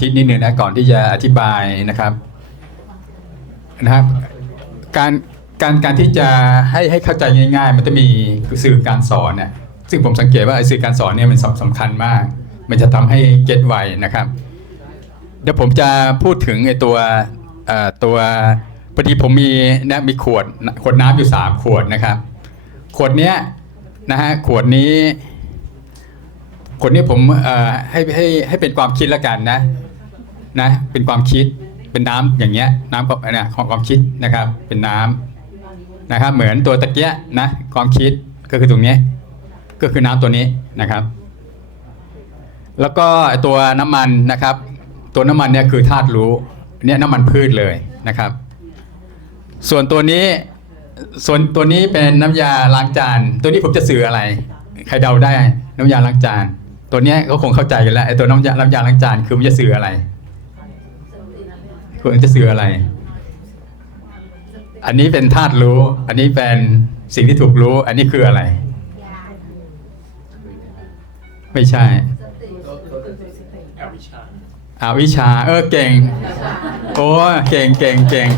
ธิตนิดหนึ่งนะก่อนที่จะอธิบายนะครับนะครับการการการที่จะให้ให้เข้าใจง่าย ๆ มันจะมีสื่อการสอนเนี่ยซึ่งผมสังเกตว่าไอ้สื่อการสอนเนี่ยมันสำคัญมาก มันจะทำให้เก็ตไวนะครับเดี๋ยวผมจะพูดถึงไอ้ตัวเอ่อตัวพอดีผมมีนะมีขวดขวดน้ำอยู่สามขวดนะครับ ขวดเนี้ยนะฮะขวดนี้ คนนี้ผมให้ให้ให้เป็นความคิดแล้วกันนะ นะ เป็นความคิดเป็นน้ำอย่างเงี้ย น้ำก็เนี่ยของความคิดนะครับ เป็นน้ำนะครับ เหมือนตัวตะเกียะนะความคิดก็คือตรงนี้ ก็คือน้ำตัวนี้นะครับ แล้วก็ตัวน้ำมันนะครับ ตัวน้ำมันเนี่ยคือธาตุรู้เนี่ยน้ำมันพืชเลยนะครับ ส่วนตัวนี้ส่วนตัวนี้เป็นน้ำยาล้างจาน ตัวนี้ผมจะสื่ออะไร ใครเดาได้ น้ำยาล้างจาน ตัวเนี้ยก็คงเข้าใจกันแล้วไอ้ตัวน้ำยาน้ำยาล้างจานคือมันจะสื่ออะไรคือมันจะสื่ออะไร อันนี้เป็นธาตุรู้ อันนี้เป็นสิ่งที่ถูกรู้ อันนี้คืออะไร ไม่ใช่อวิชาอาวิชชา เออเก่ง โอ้เก่งเก่งเก่ง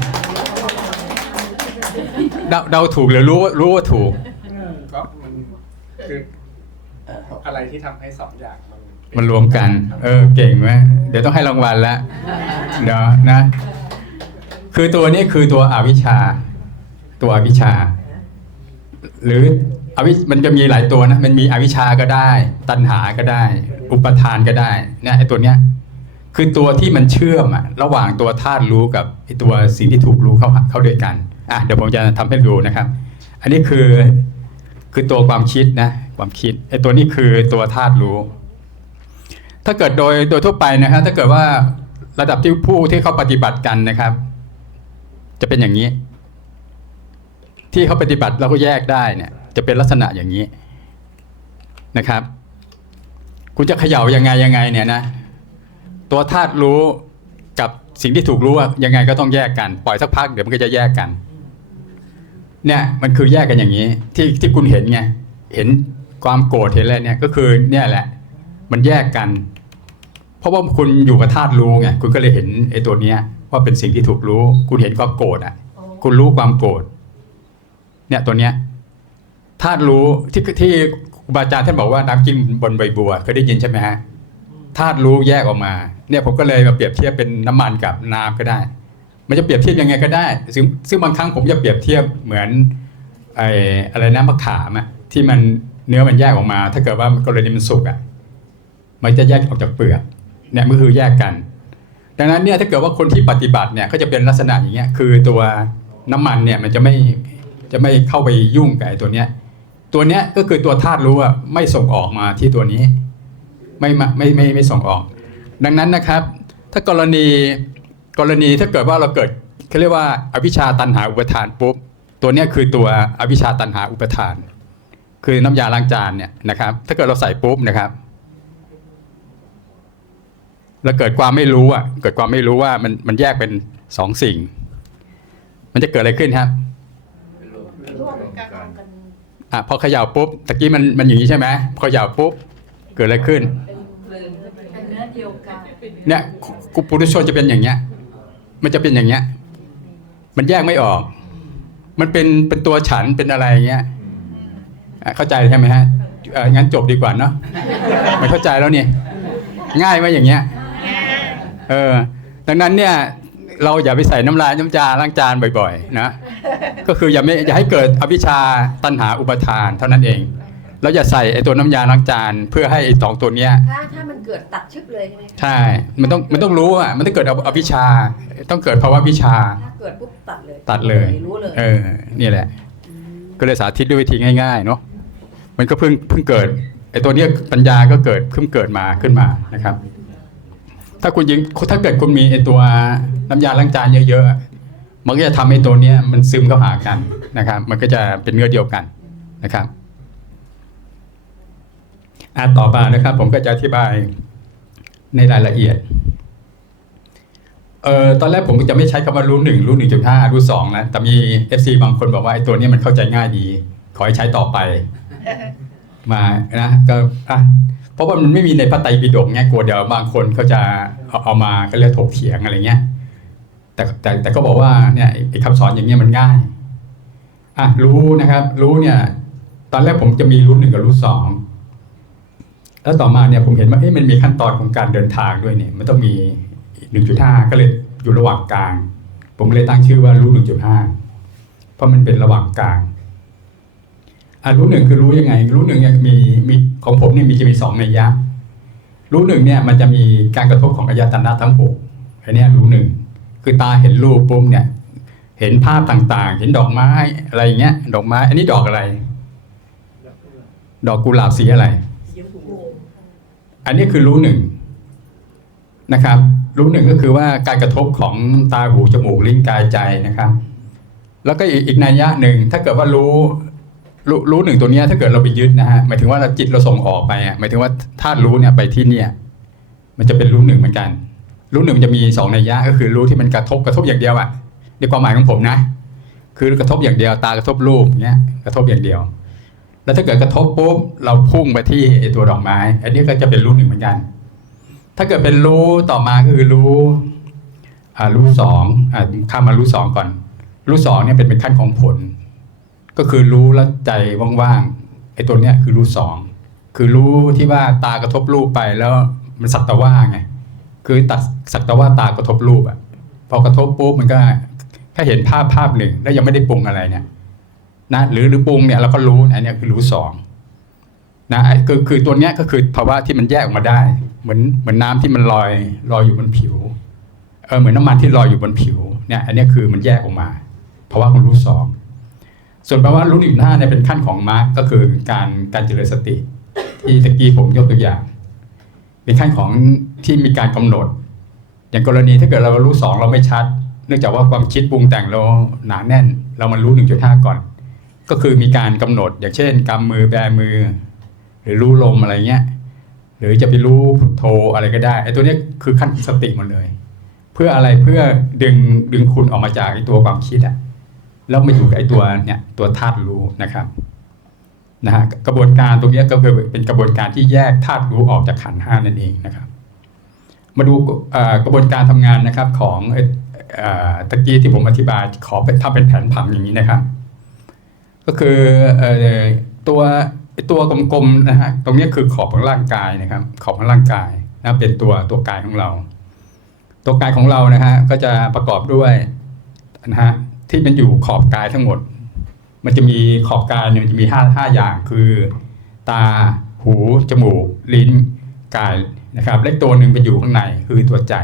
เดาเดาถูกหรือรู้รู้ว่าถูกก็มันคือ อะไรที่ทำให้สองอย่างมันมันรวมกัน เออ เก่งไหมเดี๋ยวต้องให้รางวัลแล้วเดี๋ยวนะ คือตัวนี้คือตัวอวิชชา ตัวอวิชชา หรืออวิมันจะมีหลายตัวนะ มันมีอวิชชาก็ได้ ตัณหาก็ได้ อุปทานก็ได้เนี่ยไอ้ตัวเนี้ย คือตัวที่มันเชื่อมอะระหว่างตัวธาตุรู้กับไอ้ตัวสิ่งที่ถูกรู้เข้าหาเข้าด้วยกัน อะ เดี๋ยวผมจะทำให้ดูนะครับ อันนี้คือคือตัวความคิดนะ ความคิดไอ้ตัวนี้คือตัวธาตุรู้ ถ้าเกิดโดยโดยทั่วไปนะครับถ้าเกิดว่าระดับที่ผู้ที่เขาปฏิบัติกันนะครับ จะเป็นอย่างนี้ ที่เขาปฏิบัติเราก็แยกได้เนี่ย จะเป็นลักษณะอย่างนี้นะครับ คุณจะเขย่ายังไงยังไงเนี่ยนะ ตัวธาตุรู้กับสิ่งที่ถูกรู้ยังไงก็ต้องแยกกัน ปล่อยสักพักเดี๋ยวมันก็จะแยกกัน เนี่ย มันคือแยกกันอย่างนี้ ที่ที่คุณเห็นไงเห็น ความโกรธเห็นอะไรเนี่ยก็คือเนี่ยแหละ มันแยกกัน เพราะว่าคุณอยู่กับธาตุรู้ไงคุณก็เลยเห็นไอ้ตัวเนี้ย ว่าเป็นสิ่งที่ถูกรู้ คุณเห็นความโกรธอะ คุณรู้ความโกรธเนี่ยตัวเนี้ยธาตุรู้ที่ที่ครูบาอาจารย์ท่านบอกว่าน้ำกินบนใบบัวเคยได้ยินใช่ไหมฮะธาตุรู้แยกออกมา เนี่ยผมก็เลยมาเปรียบเทียบเป็นน้ำมันกับน้ำก็ได้ มันจะเปรียบเทียบยังไงก็ได้ ซึ่งซึ่งบางครั้งผมจะเปรียบเทียบเหมือนไอ้อะไรนะมะขามอะที่มัน เนื้อมันแยกออกมา ถ้าเกิดว่ากรณีมันสุกอะ มันจะแยกออกจากเปลือกเนี่ยมันคือแยกกัน ดังนั้นเนี่ยถ้าเกิดว่าคนที่ปฏิบัติเนี่ยก็จะเป็นลักษณะอย่างเงี้ยคือตัวน้ำมันเนี่ยมันจะไม่จะไม่เข้าไปยุ่งกับไอ้ตัวเนี้ย ตัวเนี้ยก็คือตัวธาตุรู้อะไม่ส่งออกมาที่ตัวนี้ ไม่มาไม่ไม่ไม่ส่งออก ดังนั้นนะครับ ถ้ากรณีกรณีถ้าเกิดว่าเราเกิดเขาเรียกว่าอวิชชาตันหาอุปทานปุ๊บตัวเนี้ยคือตัวอวิชชาตันหาอุปทาน คือน้ำยาล้างจานเนี่ยนะครับ ถ้าเกิดเราใส่ปุ๊บนะครับแล้วเกิดความไม่รู้อะ เกิดความไม่รู้ว่ามันมันแยกเป็นสองสิ่ง มันจะเกิดอะไรขึ้นครับอะพอเขย่าปุ๊บตะกี้มันมันอย่างนี้ใช่ไหมพอเขย่าปุ๊บเกิดอะไรขึ้นเนี่ยกุปุถุชนจะเป็นอย่างเงี้ย มันจะเป็นอย่างเงี้ย มันแยกไม่ออก มันเป็นเป็นตัวฉันเป็นอะไรเงี้ย เข้าใจใช่ไหมฮะเอ่องั้นจบดีกว่าเนาะไม่เข้าใจแล้วนี่ง่ายไหมอย่างเงี้ยเออดังนั้นเนี่ยเราอย่าไปใส่น้ำลายน้ำจาล้างจานบ่อยๆนะก็คืออย่าไม่อย่าให้เกิดอวิชชาตัณหาอุปทานเท่านั้นเองแล้วอย่าใส่ไอ้ตัวน้ำยาล้างจานเพื่อให้ไอ้สองตัวเนี้ยถ้าถ้ามันเกิดตัดชึบเลยใช่ไหมคะใช่ มันต้องมันต้องรู้อะมันต้องเกิดอวิชชา ต้องเกิดภาวะวิชาถ้าเกิดปุ๊บตัดเลยตัดเลยรู้เลยเออนี่แหละ ก็เลยสาธิตด้วยวิธีง่ายๆเนาะ มันก็เพิ่งเพิ่งเกิดไอ้ตัวเนี้ยปัญญาก็เกิดเพิ่งเกิดมาขึ้นมานะครับ ถ้าคุณยิงถ้าเกิดคุณมีไอ้ตัวน้ำยาล้างจานเยอะๆมันก็จะทำให้ตัวเนี้ยมันซึมเข้าหากันนะครับ มันก็จะเป็นเนื้อเดียวกันนะครับอะต่อมานะครับ ผมก็จะอธิบายในรายละเอียดเอ่อตอนแรกผมก็จะไม่ใช้คำว่ารู้หนึ่งรู้หนึ่งจุดห้ารู้สองนะแต่มีเอฟซีบางคนบอกว่าไอ้ตัวนี้มันเข้าใจง่ายดี ขอให้ใช้ต่อไป มานะก็อะเพราะว่ามันไม่มีในพระไตรปิฎกเงี้ยกลัวเดี๋ยวบางคนเขาจะเอาเอามาก็เรียกถกเถียงอะไรเงี้ยแต่แต่แต่ก็บอกว่าเนี่ยไอ้คำสอนอย่างเงี้ยมันง่ายอะรู้นะครับ รู้เนี่ย ตอนแรกผมจะมีรู้หนึ่งกับรู้สองแล้วต่อมาเนี่ยผมเห็นว่าเอ๊ะมันมีขั้นตอนของการเดินทางด้วยเนี่ย มันต้องมีหนึ่งจุดห้าก็เลยอยู่ระหว่างกลาง ผมเลยตั้งชื่อว่ารู้หนึ่งจุดห้าเพราะมันเป็นระหว่างกลาง อะรู้หนึ่งคือรู้ยังไง รู้หนึ่งเนี่ยมีมีของผมเนี่ยมีจะมีสองนัยยะ รู้หนึ่งเนี่ยมันจะมีการกระทบของอายตนะทั้งหกอันนี้รู้หนึ่งคือตาเห็นรูปปุ๊บเนี่ย เห็นภาพต่างๆ เห็นดอกไม้อะไรอย่างเงี้ย ดอกไม้ อันนี้ดอกอะไร ดอกกุหลาบสีอะไรอันนี้คือรู้หนึ่งนะครับ รู้หนึ่งก็คือว่าการกระทบของตาหูจมูกลิ้นกายใจนะครับ แล้วก็อีกอีกนัยยะหนึ่งถ้าเกิดว่ารู้ รู้รู้หนึ่งตัวเนี้ยถ้าเกิดเราไปยึดนะฮะหมายถึงว่าเราจิตเราส่งออกไปอะหมายถึงว่าธาตุรู้เนี่ยไปที่เนี่ย มันจะเป็นรู้หนึ่งเหมือนกัน รู้หนึ่งมันจะมีสองนัยยะก็คือรู้ที่มันกระทบกระทบอย่างเดียวอะในความหมายของผมนะ คือกระทบอย่างเดียวตากระทบรูปเงี้ยกระทบอย่างเดียว แล้วถ้าเกิดกระทบปุ๊บเราพุ่งไปที่ตัวดอกไม้ อันนี้ก็จะเป็นรู้หนึ่งเหมือนกัน ถ้าเกิดเป็นรู้ต่อมาก็คือรู้อ่ารู้สองอ่าข้ามมารู้สองก่อน รู้สองเนี่ยเป็นเป็นขั้นของผล ก็คือรู้แล้วใจว่างๆไอ้ตัวเนี้ยคือรู้สองคือรู้ที่ว่าตากระทบรูปไปแล้วมันสักต่ว่าไงคือตัดสักต่ว่าตากระทบรูปอะพอกระทบปุ๊บมันก็แค่เห็นภาพภาพหนึ่งแล้วยังไม่ได้ปรุงอะไรเนี่ยนะหรือหรือปรุงเนี่ยเราก็รู้อันนี้คือรู้สองนะไอ้คือคือตัวเนี้ยก็คือภาวะที่มันแยกออกมาได้ เหมือนเหมือนน้ำที่มันลอยลอยอยู่บนผิวเออเหมือนน้ำมันที่ลอยอยู่บนผิวเนี่ยอันนี้คือมันแยกออกมาภาวะของรู้สอง ส่วนภาวะรู้หนึ่งหน้าเนี่ยเป็นขั้นของมาร์กก็คือการการเจริญสติ ที่ตะกี้ผมยกตัวอย่าง เป็นขั้นของที่มีการกำหนด อย่างกรณีถ้าเกิดเรารู้สองเราไม่ชัด เนื่องจากว่าความคิดปรุงแต่งเราหนาแน่น เรามารู้หนึ่งจุดห้าก่อน ก็คือมีการกำหนด อย่างเช่นกำมือแบมือ หรือรู้ลมอะไรเงี้ยหรือจะไปรู้พุทโธอะไรก็ได้ไอ้ตัวเนี้ยคือขั้นสติหมดเลย เพื่ออะไรเพื่อดึงดึงคุณออกมาจากไอ้ตัวความคิดอะ แล้วมาอยู่กับไอ้ตัวเนี่ยตัวธาตุรู้นะครับนะฮะกระบวนการตรงนี้ก็คือเป็นกระบวนการที่แยกธาตุรู้ออกจากขันห้านั่นเองนะครับ มาดูกระบวนการทำงานนะครับของตะกี้ที่ผมอธิบายขอถ้าเป็นแผนผังอย่างนี้นะครับ ก็คือตัวตัวกลมๆนะฮะตรงนี้คือขอบของร่างกายนะครับ ขอบของร่างกายนะเป็นตัวตัวกายของเรา ตัวกายของเรานะฮะก็จะประกอบด้วยนะฮะ ที่เป็นอยู่ขอบกายทั้งหมด มันจะมีขอบกายเนี่ยมันจะมีห้าห้าอย่างคือ ตา หู จมูก ลิ้น กายนะครับเล็กตัวหนึ่งไปอยู่ข้างในคือตัวใจ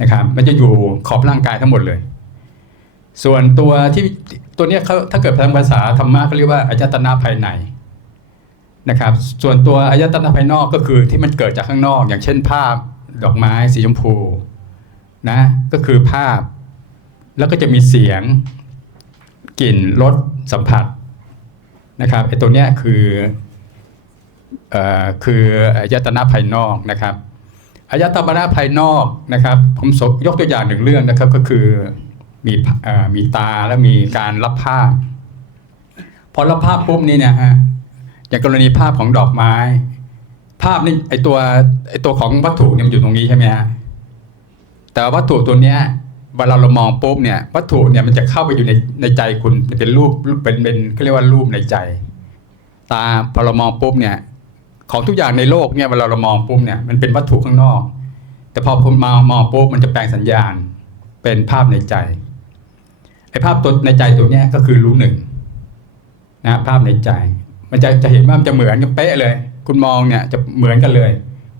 นะครับ มันจะอยู่ขอบร่างกายทั้งหมดเลย ส่วนตัวที่ตัวเนี้ยเขาถ้าเกิดทางภาษาธรรมะเขาเรียกว่าอายตนะภายในนะครับ ส่วนตัวอายตนะภายนอกก็คือที่มันเกิดจากข้างนอก อย่างเช่นภาพดอกไม้สีชมพูนะก็คือภาพ แล้วก็จะมีเสียงกลิ่นรสสัมผัสนะครับไอ้ตัวเนี้ยคือเอ่อคือ อายตนะภายนอกนะครับอายตนะภายนอกนะครับ ผมยกตัวอย่างหนึ่งเรื่องนะครับก็คือมีเอ่อมีตาแล้วมีการรับภาพพอรับภาพปุ๊บนี่เนะฮะอย่างกรณีภาพของดอกไม้ ภาพนี่ไอตัวไอตัวของวัตถุเนี่ยมันอยู่ตรงนี้ใช่ไหมฮะแต่วัตถุตัวเนี้ย เวลาเรามองปุ๊บเนี่ยวัตถุเนี่ยมันจะเข้าไปอยู่ในในใจคุณเป็นรูปเป็นเป็นเขาเรียกว่ารูปในใจ ตาพอเรามองปุ๊บเนี่ย ของทุกอย่างในโลกเนี่ยเวลาเรามองปุ๊บเนี่ยมันเป็นวัตถุข้างนอก แต่พอผมมองมองปุ๊บมันจะแปลงสัญญาณเป็นภาพในใจไอ้ภาพตัวในใจตัวเนี้ยก็คือรู้หนึ่งนะภาพในใจ มันจะจะเห็นว่ามันจะเหมือนกันเป๊ะเลย คุณมองเนี่ยจะเหมือนกันเลย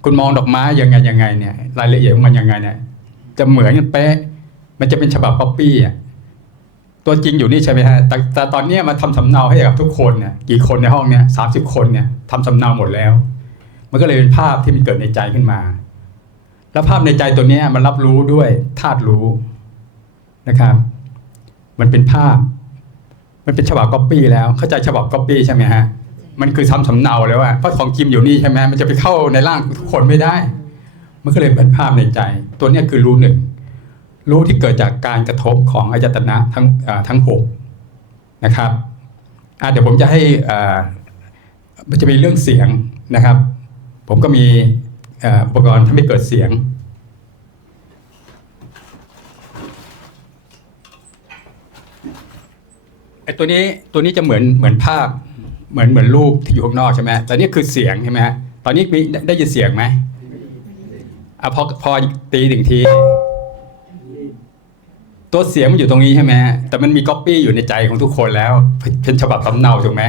คุณมองดอกไม้ยังไงยังไงเนี่ย รายละเอียดของมันยังไงเนี่ย จะเหมือนกันเป๊ะ มันจะเป็นฉบับ copy อะตัวจริงอยู่นี่ใช่ไหมฮะแต่แต่ตอนนี้มาทำสำเนาให้กับทุกคนเนี่ยกี่คนในห้องเนี่ยสามสิบคนเนี่ยทำสำเนาหมดแล้ว มันก็เลยเป็นภาพที่มันเกิดในใจขึ้นมา แล้วภาพในใจตัวนี้มันรับรู้ด้วยธาตุรู้นะครับ มันเป็นภาพ มันเป็นฉบับ copy แล้ว เข้าใจฉบับ copy ใช่ไหมฮะมันคือทำสำเนาแล้วอะเพราะของจิมอยู่นี่ใช่ไหมมันจะไปเข้าในร่างทุกคนไม่ได้ มันก็เลยเป็นภาพในใจ ตัวนี้คือรู้หนึ่ง รู้ที่เกิดจากการกระทบของอายตนะทั้งทั้งหกนะครับเดี๋ยวผมจะให้มันจะมีเรื่องเสียงนะครับ ผมก็มีอุปกรณ์ทำให้เกิดเสียง ไอ้ตัวนี้ตัวนี้จะเหมือนเหมือนภาพเหมือนเหมือนรูปที่อยู่ข้างนอกใช่ไหมแต่นี่คือเสียงใช่ไหมฮะตอนนี้มีได้ได้ยินเสียงไหมอะพอพอตีหนึ่งที ตัวเสียงมันอยู่ตรงนี้ใช่ไหมฮะแต่มันมีก๊อปปี้อยู่ในใจของทุกคนแล้ว เป็นฉบับสำเนาถูกไหม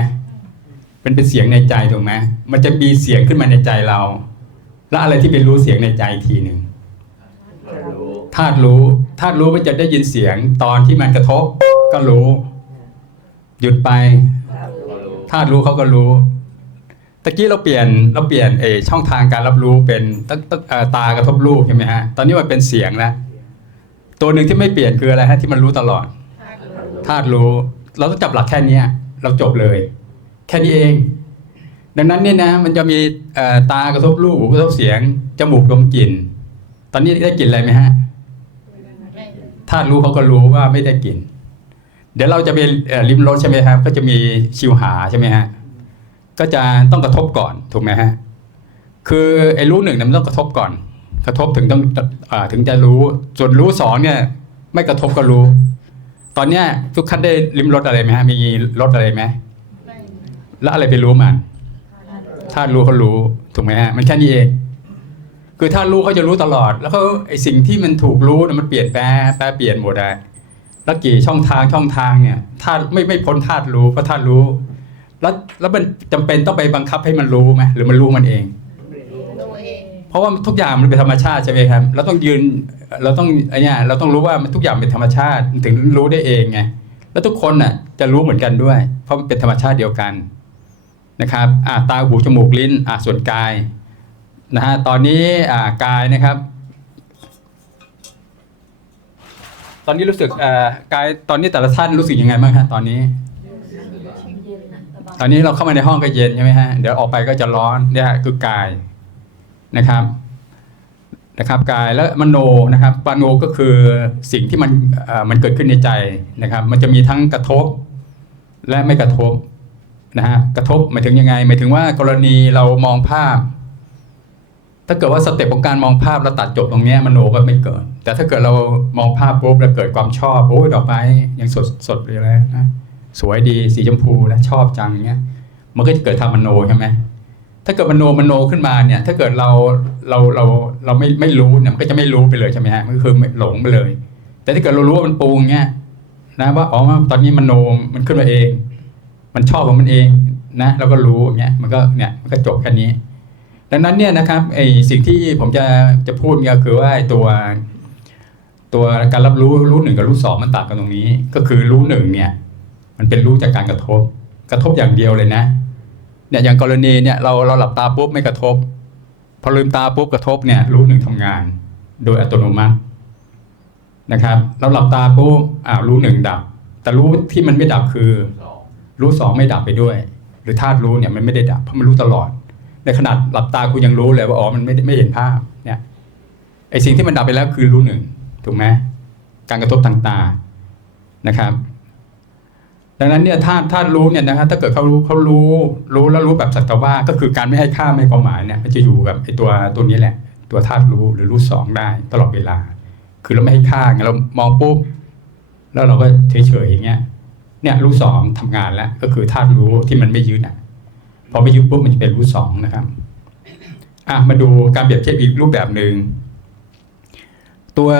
เป็นเป็นเสียงในใจถูกไหมมันจะมีเสียงขึ้นมาในใจเรา แล้วอะไรที่เป็นรู้เสียงในใจทีหนึ่งธาตุรู้ธาตุรู้มันจะได้ยินเสียงตอนที่มันกระทบ ก็รู้ หยุดไปธาตุรู้เขาก็รู้ตะกี้เราเปลี่ยนเราเปลี่ยนเอช่องทางการรับรู้เป็นตตากระทบรูปใช่ไหมฮะตอนนี้มันเป็นเสียงแล้ว ตัวหนึ่งที่ไม่เปลี่ยนคืออะไรฮะที่มันรู้ตลอดธาตุรู้ เราต้องจับหลักแค่เนี้ยเราจบเลย แค่นี้เอง ดังนั้นเนี่ยนะ มันจะมีเอ่อตากระทบรูปหูกระทบเสียงจมูกดมกลิ่น ตอนนี้ได้กลิ่นอะไรไหมฮะธาตุรู้เขาก็รู้ว่าไม่ได้กลิ่นเดี๋ยวเราจะไปเอ่อริมรถใช่ไหมครับ ก็จะมีชิวหาใช่ไหมฮะก็จะต้องกระทบก่อนถูกไหมฮะคือไอ้รู้หนึ่งเนี่ยมันต้องกระทบก่อน กระทบถึงต้องอถึงจะรู้ ส่วนรู้สองเนี่ย ไม่กระทบก็รู้ ตอนเนี้ยทุกท่านได้ริมรถอะไรไหมฮะมีรถอะไรไหมแล้วอะไรไปรู้มันถ้ารู้เขารู้ถูกไหมฮะมันแค่นี้เอง คือถ้ารู้เขาจะรู้ตลอด แล้วเขาไอสิ่งที่มันถูกรู้เนี่ยมันเปลี่ยนแปลแปลเปลี่ยนหมดอะแล้วกี่ช่องทางช่องทางเนี่ยถ้าไม่ไม่พ้นธาตุรู้เพราะธาตุรู้ แล้วแล้วมันจำเป็นต้องไปบังคับให้มันรู้ไหมหรือมันรู้มันเอง เพราะว่าทุกอย่างมันเป็นธรรมชาติใช่ไหมครับเราต้องยืนเราต้องไอเนี่ยเราต้องรู้ว่ามันทุกอย่างเป็นธรรมชาติถึงรู้ได้เองไงแล้วทุกคนน่ะจะรู้เหมือนกันด้วย เพราะมันเป็นธรรมชาติเดียวกันนะครับอ่าตาหูจมูกลิ้นอ่าส่วนกายนะฮะตอนนี้อ่ากายนะครับ ตอนนี้รู้สึกอ่ากายตอนนี้แต่ละท่านรู้สึกยังไงบ้างฮะตอนนี้ ตอนนี้เราเข้ามาในห้องก็เย็นใช่ไหมฮะเดี๋ยวออกไปก็จะร้อนเนี่ยคือกาย นะครับนะครับกายและมโนนะครับปานโนก็คือสิ่งที่มันมันเกิดขึ้นในใจนะครับ มันจะมีทั้งกระทบและไม่กระทบนะฮะกระทบหมายถึงยังไงหมายถึงว่ากรณีเรามองภาพ ถ้าเกิดว่าสเต็ปของการมองภาพเราตัดจบตรงนี้มโนก็ไม่เกิด แต่ถ้าเกิดเรามองภาพปุ๊บแล้วเกิดความชอบโอ้ยดอกไม้ยังสดสดเลยแล้วนะสวยดีสีชมพูนะชอบจังอย่างเงี้ยมันก็จะเกิดทามโนใช่ไหม ถ้าเกิดมโนมโนขึ้นมาเนี่ย ถ้าเกิดเราเราเราเราไม่ไม่รู้เนี่ยมันก็จะไม่รู้ไปเลยใช่ไหมฮะมันก็คือหลงไปเลย แต่ถ้าเกิดเรารู้ว่ามันปรุงเงี้ยนะว่าอ๋อตอนนี้มโนมันขึ้นมาเอง มันชอบของมันเองนะเราก็รู้เงี้ยมันก็เนี่ยมันก็จบแค่นี้ ดังนั้นเนี่ยนะครับไอสิ่งที่ผมจะจะพูดเนี่ยคือว่าตัว ตัวการรับรู้รู้หนึ่งกับรู้สองมันต่างกันตรงนี้ ก็คือรู้หนึ่งเนี่ย มันเป็นรู้จากการกระทบ กระทบอย่างเดียวเลยนะ เนี่ยอย่างกรณีเนี่ยเราเราหลับตาปุ๊บไม่กระทบ พอลืมตาปุ๊บกระทบเนี่ยรู้หนึ่งทำงาน โดยอัตโนมัตินะครับเราหลับตาปุ๊บอ่ารู้หนึ่งดับ แต่รู้ที่มันไม่ดับคือ รู้สองไม่ดับไปด้วย หรือธาตุรู้เนี่ยมันไม่ได้ดับเพราะมันรู้ตลอด ในขนาดหลับตากูยังรู้เลยว่าอ๋อมันไม่ได้ไม่เห็นภาพเนี่ยไอสิ่งที่มันดับไปแล้วคือรู้หนึ่งถูกไหมการกระทบทางตานะครับ ดังนั้นเนี่ยถ้าถ้ารู้เนี่ยนะครับถ้าเกิดเขารู้เขารู้รู้แล้วรู้แบบสัตว่าก็คือการไม่ให้ค่าไม่ความหมายเนี่ยมันจะอยู่กับไอ้ตัวตัวนี้แหละ ตัวธาตุรู้หรือรู้สองได้ตลอดเวลา คือเราไม่ให้ค่าไงเรามองปุ๊บแล้วเราก็เฉยๆอย่างเงี้ยเนี่ยรู้สองทำงานแล้วก็คือธาตุรู้ที่มันไม่ยึดอะพอไม่ยึดปุ๊บมันจะเป็นรู้สองนะครับอะมาดูการเปรียบเทียบอีกรูปแบบหนึ่งตัว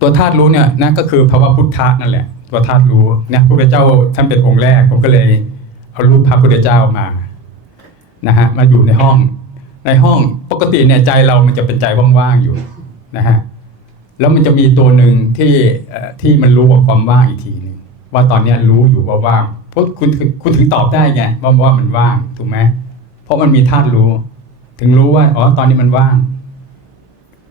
ตัวธาตุรู้เนี่ยนะก็คือภาวะพุทธะนั่นแหละ ตัวธาตุรู้เนี่ยพระพุทธเจ้าท่านเป็นองค์แรกผมก็เลย เอารูปพระพุทธเจ้ามานะฮะมาอยู่ในห้อง ในห้องปกติเนี่ยใจเรามันจะเป็นใจว่างๆอยู่นะฮะแล้วมันจะมีตัวหนึ่งที่ที่มันรู้ว่าความว่างอีกทีหนึ่งว่าตอนนี้รู้อยู่ว่าว่างเพราะคุณคุณถึงตอบได้ไงว่าว่ามันว่างถูกไหมเพราะมันมีธาตุรู้ ถึงรู้ว่าอ๋อตอนนี้มันว่าง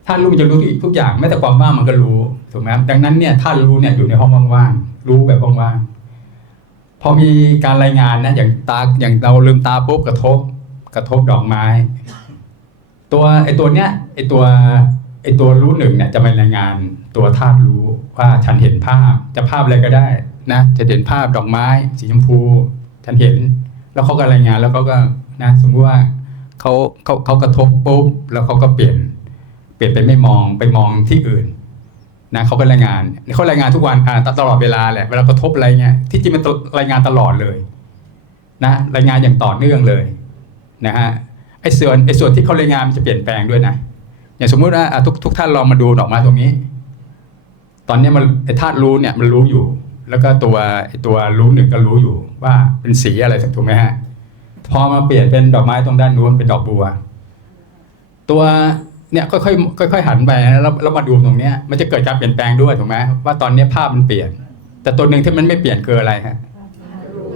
ธาตุรู้มันจะรู้ทุกอย่างแม้แต่ความว่างมันก็รู้ ถูกไหมดังนั้นเนี่ยธาตุรู้เนี่ยอยู่ในห้องว่างๆรู้แบบว่างๆพอมีการรายงานนะอย่างตาอย่างเราลืมตาปุ๊บกระทบ กระทบดอกไม้ ตัวไอตัวเนี้ยไอตัวไอตัวรู้หนึ่งเนี่ยจะมารายงานตัวธาตุรู้ว่าฉันเห็นภาพจะภาพอะไรก็ได้นะจะเห็นภาพดอกไม้ สีชมพู ฉันเห็น แล้วเขาก็รายงานแล้วเขาก็นะสมมติว่าเขาเขาเขากระทบปุ๊บแล้วเขาก็เปลี่ยน เปลี่ยนไปไม่มองไปมองที่อื่น นะเขาก็รายงานเขารายงานทุกวันตลอดเวลาแหละเวลากระทบอะไรเงี้ยที่จริงมันรายงานตลอดเลยนะรายงานอย่างต่อเนื่องเลยนะฮะไอ้ส่วนไอ้ส่วนที่เขารายงานมันจะเปลี่ยนแปลงด้วยนะอย่างสมมุติว่าทุกทุกท่านลองมาดูดอกไม้ตรงนี้ ตอนนี้มันไอ้ธาตุรู้เนี่ยมันรู้อยู่ แล้วก็ตัวไอ้ตัวรู้หนึ่งก็รู้อยู่ว่าเป็นสีอะไรสักถูกไหมฮะพอมาเปลี่ยนเป็นดอกไม้ตรงด้านนู้นเป็นดอกบัว ตัว เนี่ยค่อยๆค่อยๆหันไปแล้วแล้วมาดูตรงเนี้ยมันจะเกิดการเปลี่ยนแปลงด้วยถูกไหมว่าตอนนี้ภาพมันเปลี่ยน แต่ตัวหนึ่งที่มันไม่เปลี่ยนคืออะไรฮะ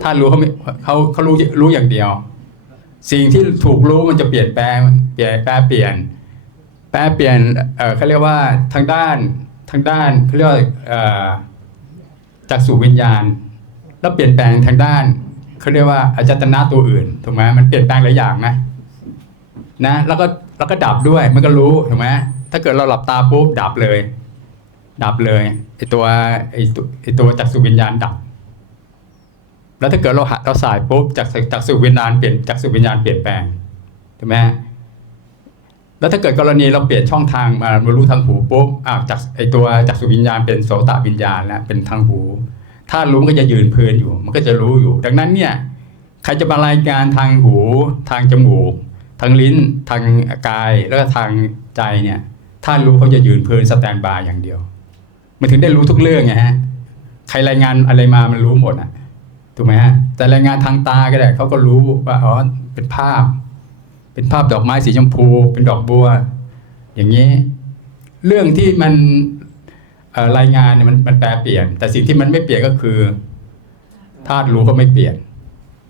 ถ้ารู้เขาเขาเขารู้รู้อย่างเดียว สิ่งที่ถูกรู้มันจะเปลี่ยนแปลงเปลี่ยนแปลเปลี่ยน แปลเปลี่ยนเออเขาเรียกว่าทางด้านทางด้านเขาเรียกจากสู่วิญญาณ แล้วเปลี่ยนแปลงทางด้านเขาเรียกว่าอาจตนะตัวอื่นถูกไหมมันเปลี่ยนแปลงหลายอย่างนะนะแล้วก็ แล้วก็ดับด้วยมันก็รู้ถูกไหมถ้าเกิดเราหลับตาปุ๊บดับเลย ดับเลยไอตัวไอตัวไอตัวจากสู่วิญญาณดับ แล้วถ้าเกิดเราหัดเราสายปุ๊บจากจากสู่วิญญาณเปลี่ยนจากสู่วิญญาณเปลี่ยนแปลงถูกไหมแล้วถ้าเกิดกรณีเราเปลี่ยนช่องทางมามารู้ทางหูปุ๊บอ้าวจากไอตัวจากสุวิญญาณเป็นโสตวิญญาณแล้วเป็นทางหูถ้ารู้มันก็จะยืนเพลินอยู่ มันก็จะรู้อยู่ ดังนั้นเนี่ย ใครจะมารายการทางหูทางจมูก ทางลิ้นทางกายแล้วก็ทางใจเนี่ย ถ้ารู้เขาจะยืนเพลินสแตนบายอย่างเดียว มันถึงได้รู้ทุกเรื่องไงฮะใครรายงานอะไรมามันรู้หมดอะถูกไหมฮะแต่รายงานทางตาก็ได้เขาก็รู้ว่าอ๋อเป็นภาพ เป็นภาพดอกไม้สีชมพู เป็นดอกบัว อย่างนี้ เรื่องที่มันรายงานเนี่ยมันมันแปลเปลี่ยน แต่สิ่งที่มันไม่เปลี่ยนก็คือธาตุรู้ก็ไม่เปลี่ยน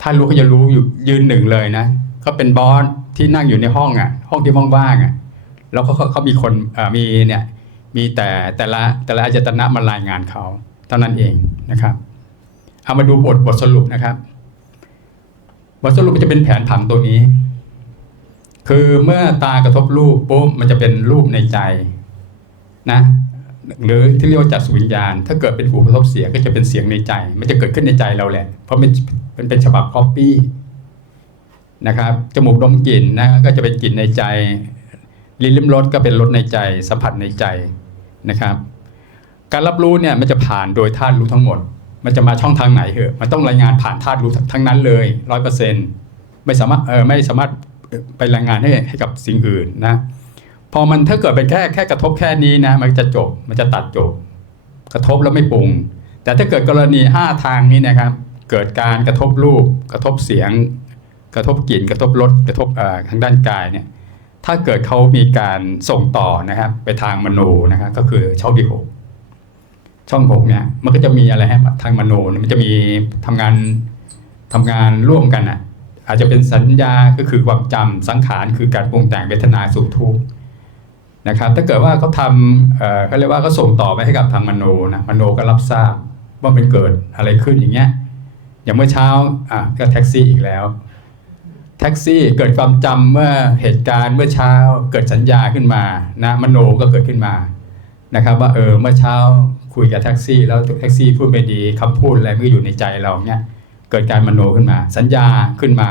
ธาตุรู้เขาจะรู้อยู่ยืนหนึ่งเลยนะ ก็เป็นบอสที่นั่งอยู่ในห้องอะ ห้องที่ว่างๆอะ แล้วเขาเขาเขามีคนมีเนี่ย มีแต่แต่ละแต่ละอายตนะมารายงานเขาเท่านั้นเองนะครับ เอามาดูบทบทสรุปนะครับ บทสรุปมันจะเป็นแผนผังตัวนี้ คือเมื่อตากระทบรูปปุ๊บมันจะเป็นรูปในใจนะหรือที่เรียกว่าจักรสุวิญญาณ ถ้าเกิดเป็นหูกระทบเสียงก็จะเป็นเสียงในใจ มันจะเกิดขึ้นในใจเราแหละ เพราะมันเป็นเป็นฉบับคอปปี้ นะครับจมูกดมกลิ่นนะก็จะเป็นกลิ่นในใจลิ้นลิ้มรสก็เป็นรสในใจ สัมผัสในใจนะครับ การรับรู้เนี่ยมันจะผ่านโดยธาตุรู้ทั้งหมด มันจะมาช่องทางไหนเหอะมันต้องรายงานผ่านธาตุรู้ทั้งนั้นเลยร้อยเปอร์เซ็นต์ไม่สามารถเออไม่สามารถไปรายงานให้ให้กับสิ่งอื่นนะพอมันถ้าเกิดเป็นแค่แค่กระทบแค่นี้นะมันจะจบมันจะตัดจบ กระทบแล้วไม่ปรุง แต่ถ้าเกิดกรณีห้าทางนี้นะครับ เกิดการกระทบรูปกระทบเสียง กระทบกลิ่นกระทบรสกระทบทางด้านกายเนี่ยถ้าเกิดเขามีการส่งต่อนะครับไปทางมโนนะครับก็คือช่องที่หกช่องหกเนี่ยมันก็จะมีอะไรฮะทางมโนมันจะมีทำงานทำงานร่วมกันอะอาจจะเป็นสัญญาก็คือความจำสังขารคือการปรุงแต่งเวทนาสุขทุกข์นะครับ ถ้าเกิดว่าเขาทำเอ่อเขาเรียกว่าเขาส่งต่อไปให้กับทางมโนนะมโนก็รับทราบว่าเป็นเกิดอะไรขึ้นอย่างเงี้ยอย่างเมื่อเช้าอะก็แท็กซี่อีกแล้ว แท็กซี่เกิดความจำเมื่อเหตุการณ์เมื่อเช้าเกิดสัญญาขึ้นมานะมโนก็เกิดขึ้นมานะครับว่าเออเมื่อเช้าคุยกับแท็กซี่ แล้วแท็กซี่พูดไม่ดีคำพูดอะไรมันก็อยู่ในใจเราเนี่ยเกิดการมโนขึ้นมา สัญญาขึ้นมา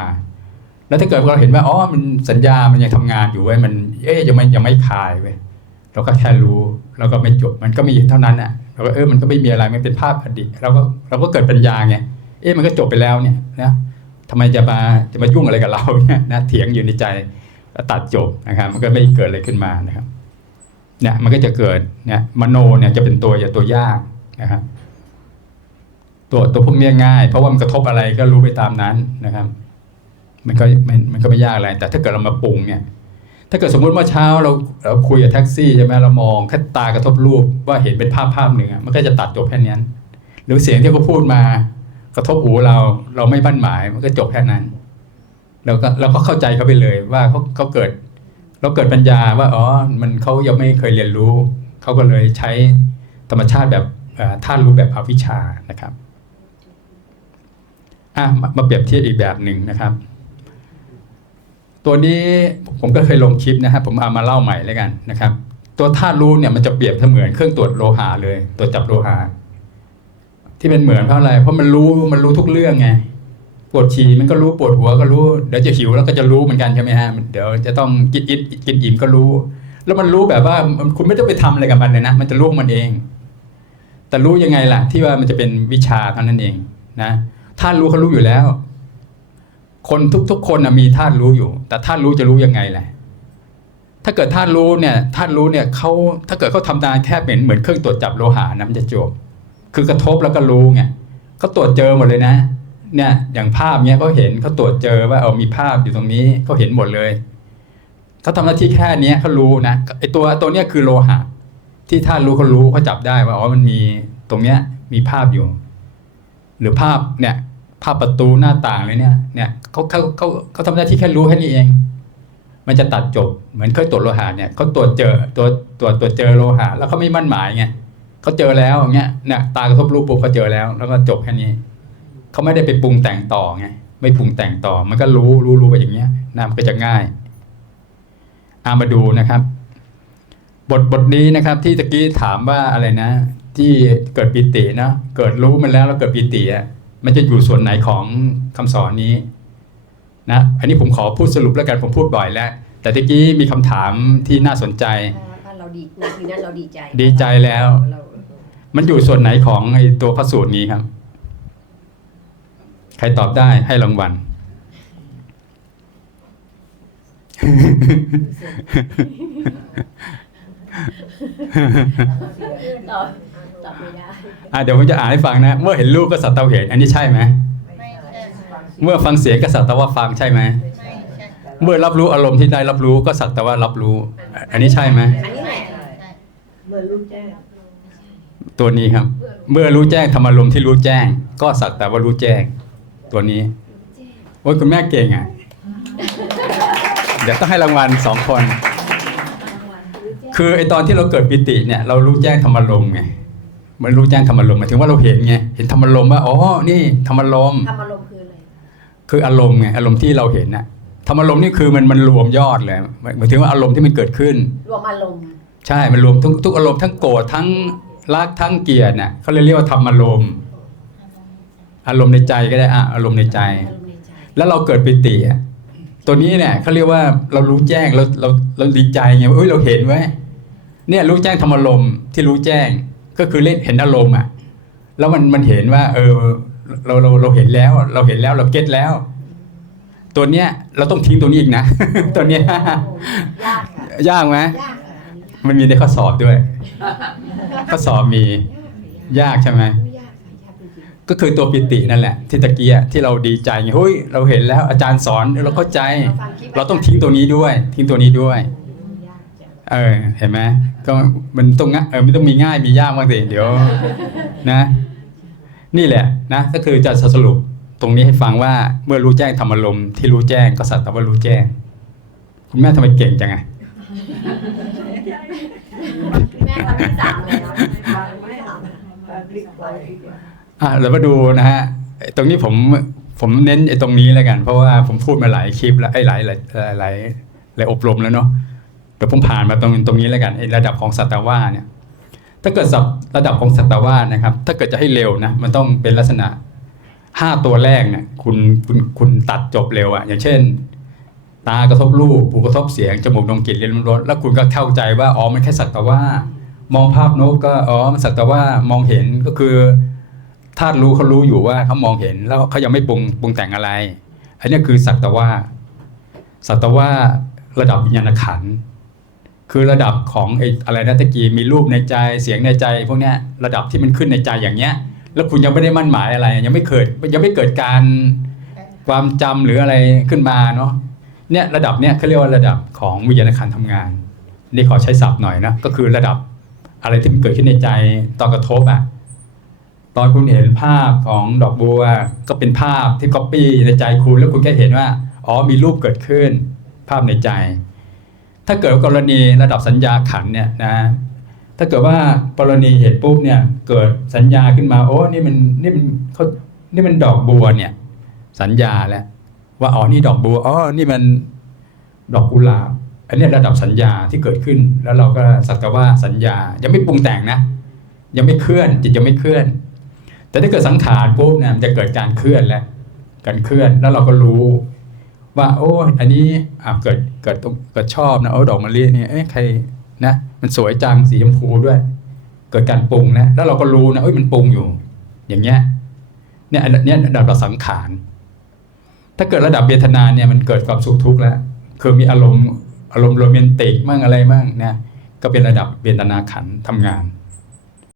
แล้วถ้าเกิดเราเห็นว่าอ๋อมันสัญญามันยังทำงานอยู่เว้ยมันเอ๊ยยังไม่ยังไม่คลายเว้ยเราก็แค่รู้เราก็ไม่จบมันก็มีเท่านั้นอะเราก็เออมันก็ไม่มีอะไรมันเป็นภาพอดีตเราก็เราก็เกิดปัญญาไงเอ๊ะมันก็จบไปแล้วเนี่ยนะ ทำไมจะมาจะมายุ่งอะไรกับเราเนี่ยนะเถียงอยู่ในใจตัดจบนะครับ มันก็ไม่เกิดอะไรขึ้นมานะครับเนี่ยมันก็จะเกิดเนี่ยมโนเนี่ยจะเป็นตัวอย่าตัวยากนะครับตัวตัวพวกเนี้ยง่าย เพราะว่ามันกระทบอะไรก็รู้ไปตามนั้นนะครับ มันก็มันมันก็ไม่ยากอะไร แต่ถ้าเกิดเรามาปรุงเนี่ย ถ้าเกิดสมมุติเมื่อเช้าเราเราคุยกับแท็กซี่ใช่ไหมเรามองแค่ตากระทบรูปว่าเห็นเป็นภาพภาพหนึ่งมันก็จะตัดจบแค่นั้หรือเสียงที่เขาพูดมา กระทบหูเราเราไม่บั้นหมายมันก็จบแค่นั้นเราก็เราก็เข้าใจเขาไปเลยว่าเขาเขาเกิด เราเกิดปัญญาว่าอ๋อมันเขายังไม่เคยเรียนรู้ เขาก็เลยใช้ธรรมชาติแบบเอ่าตุรู้แบบอวิชชานะครับอะมาเปรียบเทียบอีกแบบหนึ่งนะครับ ตัวนี้ผมก็เคยลงคลิปนะครับผมเอามาเล่าใหม่แล้วกันนะครับ ตัวธารู้เนี่ยมันจะเปรียบเสมือนเครื่องตรวจโลหะเลย ตรวจจับโลหะ ที่เป็นเหมือนเพราะอะไร เพราะมันรู้มันรู้ทุกเรื่องไงปวดฉี่มันก็รู้ปวดหัวก็รู้เดี๋ยวจะหิวแล้วก็จะรู้เหมือนกันใช่ไหมฮะเดี๋ยวจะต้องกินอิ่มกินอิ่มก็รู้ แล้วมันรู้แบบว่าคุณไม่ต้องไปทำอะไรกับมันเลยนะมันจะรู้ของมันเอง แต่รู้ยังไงล่ะ ที่ว่ามันจะเป็นวิชาเท่านั้นเองนะท่านรู้เขารู้อยู่แล้ว คนทุกๆคนนะมีท่านรู้อยู่ แต่ท่านรู้จะรู้ยังไงแหละถ้าเกิดท่านรู้เนี่ยท่านรู้เนี่ยเขาถ้าเกิดเขาทำงานแค่เป็นเหมือนเครื่องตรวจจับโลหะนะมันจะจบ คือกระทบแล้วก็รู้ไงเขาตรวจเจอหมดเลยนะ เนี่ยอย่างภาพเนี้ยเขาเห็นเขาตรวจเจอว่าเอามีภาพอยู่ตรงนี้เขาเห็นหมดเลยเขาทำหน้าที่แค่เนี้ยเขารู้นะไอตัวตัวเนี้ยคือโลหะที่ท่ารู้เขารู้เขาจับได้ว่าอ๋อมันมีตรงเนี้ยมีภาพอยู่ หรือภาพเนี่ยภาพประตูหน้าต่างเลยเนี่ยเนี่ยเขาเขาเขาเขาทำหน้าที่แค่รู้แค่นี้เอง มันจะตัดจบเหมือนเคยตรวจโลหะเนี่ยเขาตรวจเจอตัวตัวตรวจเจอโลหะแล้วเขาไม่มั่นหมายไง เขาเจอแล้วอย่างเงี้ยเนี่ยตากระทบรูปปุ๊บเขาเจอแล้ว แล้วก็จบแค่นี้เขาไม่ได้ไปปรุงแต่งต่อไงไม่ปรุงแต่งต่อ มันก็รู้รู้รู้ไปอย่างเงี้ยนะมันก็จะง่ายอามาดูนะครับ บทบทนี้นะครับ ที่ตะกี้ถามว่าอะไรนะ ที่เกิดปิตินะเกิดรู้มันแล้วแล้วเกิดปิติอะมันจะอยู่ส่วนไหนของคำสอนนี้นะอันนี้ผมขอพูดสรุปแล้วกันผมพูดบ่อยแล้ว แต่ตะกี้มีคำถามที่น่าสนใจถ้าเราดีนาทีนั้นเราดีใจ ดีใจแล้วเรา มันอยู่ส่วนไหนของไอ้ตัวพระสูตรนี้ครับ ใครตอบได้ให้รางวัลตอบตอบไม่ได้อะเดี๋ยวผมจะอ่านให้ฟังนะ เมื่อเห็นรูปก็สัตว์ตาเห็น อันนี้ใช่ไหมเมื่อฟังเสียงก็สัตว์ตว่าฟังใช่ไหมเมื่อรับรู้อารมณ์ที่ได้รับรู้ก็สักแต่ว่ารับรู้ อันนี้ใช่ไหมอันนี้แหละ ตัวนี้ครับ เมื่อรู้แจ้งธรรมารมณ์ที่รู้แจ้ง ก็สักแต่ว่ารู้แจ้ง ตัวนี้โอ้ยคุณแม่เก่งอะเดี๋ยวต้องให้รางวัลสองคน คือไอตอนที่เราเกิดปิติเนี่ย เรารู้แจ้งธรรมารมณ์ไงมันรู้แจ้งธรรมารมณ์หมายถึงว่าเราเห็นไงเห็นธรรมารมณ์ว่าอ๋อนี่ธรรมารมณ์ทำอารมณ์คืออะไรคืออารมณ์ไงอารมณ์ที่เราเห็นน่ะธรรมารมณ์นี่คือมันมันรวมยอดเลยหมายถึงว่าอารมณ์ที่มันเกิดขึ้น รวมอารมณ์ใช่ มันรวมทุกทุกอารมณ์ทั้งโกรธทั้ง รักทั้งเกลียดน่ะเขาเลยเรียกว่าธรรมารมณ์อารมณ์ในใจก็ได้อะอารมณ์ในใจอารมณ์ในใจ แล้วเราเกิดปิติอะตัวนี้เนี่ยเขาเรียกว่าเรารู้แจ้งเราเราเราดีใจไงว่าเอ้ยเราเห็นไว้ยเนี่ยรู้แจ้งธรรมารมณ์ที่รู้แจ้งก็คือเล่นเห็นอารมณ์อะแล้วมันมันเห็นว่า เออเราเราเราเห็นแล้ว เราเห็นแล้วเราเก็ตแล้ว ตัวเนี้ยเราต้องทิ้งตัวนี้อีกนะ ตัวเนี้ยโอ้ยากค่ะยากไหมยากค่ะอันนี้ มันมีในข้อสอบด้วย ข้อสอบมียากใช่ไหมยากค่ะยากจริงก็คือตัวปิตินั่นแหละ ที่ตะเกียที่เราดีใจไงเฮ้ยเราเห็นแล้วอาจารย์สอนเราเข้าใจๆฟัคลิปเราต้องทิ้งตัวนี้ด้วย ทิ้งตัวนี้ด้วยยากจังเออเห็นไหมก็มันต้องง่ายเออมันต้องมีง่ายมียากบ้างสิเดี๋ยว นะ นี่แหละนะ ก็คือจะสรุปตรงนี้ให้ฟังว่าเมื่อรู้แจ้งธรรมารมณ์ที่รู้แจ้งก็สัตว์แต่ว่ารู้แจ้ง คุณแม่ทำไมเก่งจังไงแม่ทำที่สามเลยเนาะไม่ทอะเรามาดูนะฮะตรงนี้ผมผมเน้นไอ้ตรงนี้แล้วกัน เพราะว่าผมพูดมาหลายคลิปแล้วไอ้หลายหลายหลายหลายอบรมแล้วเนาะเดี๋ยวผมผ่านมาตรงตรงนี้แล้วกันไอ้ระดับของสัตวาเนี่ย ถ้าเกิดสับระดับของสัตวานะครับ ถ้าเกิดจะให้เร็วนะมันต้องเป็นลักษณะห้าตัวแรกเนี่ยคุณคุณคุณตัดจบเร็วอะอย่างเช่น ตากระทบรูปหูกระทบเสียงจมูกดมกลิ่นลิ้นรสแล้วคุณก็เข้าใจว่าอ๋อมันแค่สัตว์ว่า มองภาพนกก็อ๋อมันสัตวามองเห็นก็คือธาตุรู้เขารู้อยู่ว่าเขามองเห็นแล้วเขายังไม่ปรุงปรุงแต่งอะไร อันนี้คือสัตว่าสัตว่าระดับวิญญาณขันคือระดับของไอ้อะไรนะตะกี้มีรูปในใจเสียงในใจ พวกเนี้ยระดับที่มันขึ้นในใจอย่างเงี้ย แล้วคุณยังไม่ได้มั่นหมายอะไร ยังไม่เกิดยังไม่เกิดการความจำหรืออะไรขึ้นมาเนาะเนี่ยระดับเนี้ยเขาเรียกว่าระดับของวิญญาณขันธ์ทำงาน นี่ขอใช้ศัพท์หน่อยนะก็คือระดับ อะไรที่มันเกิดขึ้นในใจตอนกระทบอะตอนคุณเห็นภาพของดอกบัวก็เป็นภาพที่ก๊อปปี้ในใจคุณแล้วคุณแค่เห็นว่าอ๋อมีรูปเกิดขึ้น ภาพในใจ ถ้าเกิดกรณีระดับสัญญาขันเนี่ยนะถ้าเกิดว่ากรณีเห็นปุ๊บเนี่ยเกิดสัญญาขึ้นมาโอ้นี่มันนี่มันเขานี่มันดอกบัวเนี่ย สัญญาแล้วว่าอ๋อนี่ดอกบัวอ๋อนี่มันดอกกุหลาบ อันนี้ระดับสัญญาที่เกิดขึ้น แล้วเราก็สักแต่ว่าสัญญายังไม่ปรุงแต่งนะ ยังไม่เคลื่อนจิตยังไม่เคลื่อน แต่ถ้าเกิดสังขารปุ๊บเนี่ยมันจะเกิดการเคลื่อนแล้วการเคลื่อนแล้วเราก็รู้ว่า โอ้อันนี้อ่าเกิดเกิดเกิดชอบนะโอ้ดอกมะลิเนี่ยเอ้ใครนะมันสวยจังสีชมพูด้วย เกิดการปรุงนะแล้วเราก็รู้นะเอ้ยมันปรุงอยู่ อย่างเงี้ยเนี่ยอันนี้ระดับสังขารถ้าเกิดระดับเวทนาเนี่ยมันเกิดความสุขทุกข์แล้วคือมีอารมณ์ อารมณ์โรแมนติกมั่งอะไรมั่งนะก็เป็นระดับเวทนาขันธ์ทำงาน